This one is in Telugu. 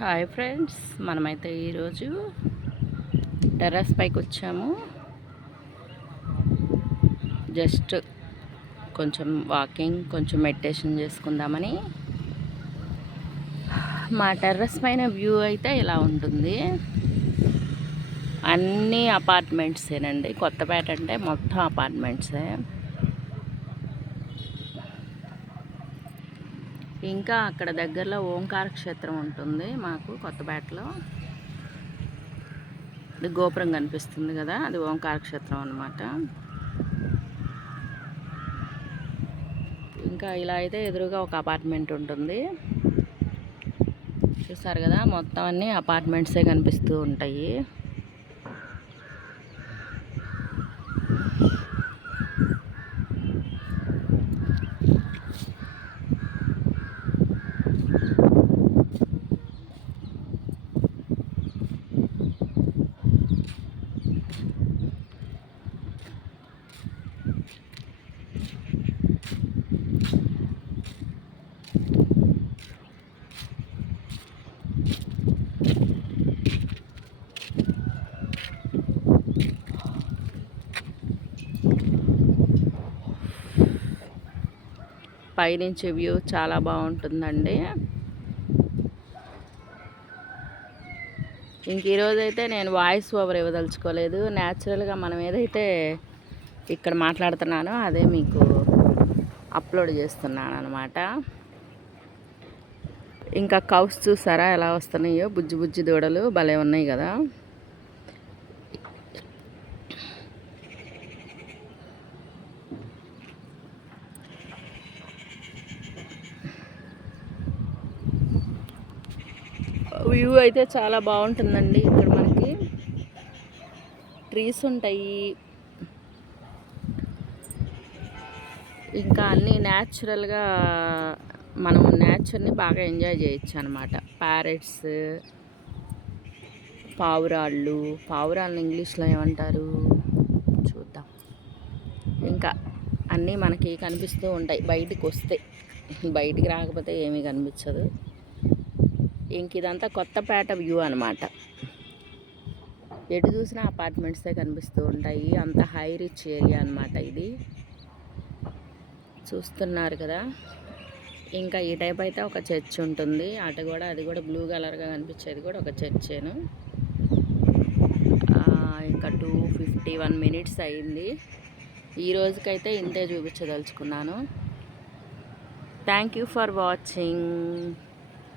హాయ్ ఫ్రెండ్స్, మనమైతే ఈరోజు టెర్రస్ పైకి వచ్చాము. జస్ట్ కొంచెం వాకింగ్, కొంచెం మెడిటేషన్ చేసుకుందామని. మా టెర్రస్ పైన వ్యూ అయితే ఇలా ఉంటుంది. అన్నీ అపార్ట్మెంట్సేనండి. కొత్తపేట అంటే మొత్తం అపార్ట్మెంట్సే. ఇంకా అక్కడ దగ్గరలో ఓంకార క్షేత్రం ఉంటుంది మాకు కొత్తపేటలో. అది గోపురం కనిపిస్తుంది కదా, అది ఓంకార క్షేత్రం అన్నమాట. ఇంకా ఇలా అయితే ఎదురుగా ఒక అపార్ట్మెంట్ ఉంటుంది. చూసారు కదా, మొత్తం అన్నీ అపార్ట్మెంట్సే కనిపిస్తూ ఉంటాయి. పైనుంచి వ్యూ చాలా బాగుంటుందండి. ఇంక ఈరోజైతే నేను వాయిస్ ఓవర్ ఇవ్వదలుచుకోలేదు. న్యాచురల్గా మనం ఏదైతే ఇక్కడ మాట్లాడుతున్నానో అదే మీకు అప్లోడ్ చేస్తున్నాను అనమాట. ఇంకా కౌస్ చూసారా ఎలా వస్తున్నాయో, బుజ్జి బుజ్జి దూడలు భలే ఉన్నాయి కదా. వ్యూ అయితే చాలా బాగుంటుందండి. ఇక్కడ మనకి ట్రీస్ ఉంటాయి, ఇంకా అన్నీ న్యాచురల్గా మనం నేచర్ని బాగా ఎంజాయ్ చేయొచ్చు అనమాట. ప్యారెట్స్, పావురాళ్ళని ఇంగ్లీష్లో ఏమంటారు చూద్దాం. ఇంకా అన్నీ మనకి కనిపిస్తూ ఉంటాయి బయటికి వస్తే. బయటికి రాకపోతే ఏమీ కనిపించదు. ఇంక ఇదంతా కొత్తపేట వ్యూ అనమాట. ఎటు చూసినా అపార్ట్మెంట్సే కనిపిస్తూ ఉంటాయి. అంత హై రిచ్ ఏరియా అనమాట ఇది. చూస్తున్నారు కదా. ఇంకా ఈ టైప్ అయితే ఒక చర్చ్ ఉంటుంది. అటు కూడా, అది కూడా బ్లూ కలర్గా కనిపించేది కూడా ఒక చర్చేను. ఇంకా 2:51 minutes అయింది. ఈ రోజుకైతే ఇంతే చూపించదలుచుకున్నాను. Thank you for watching.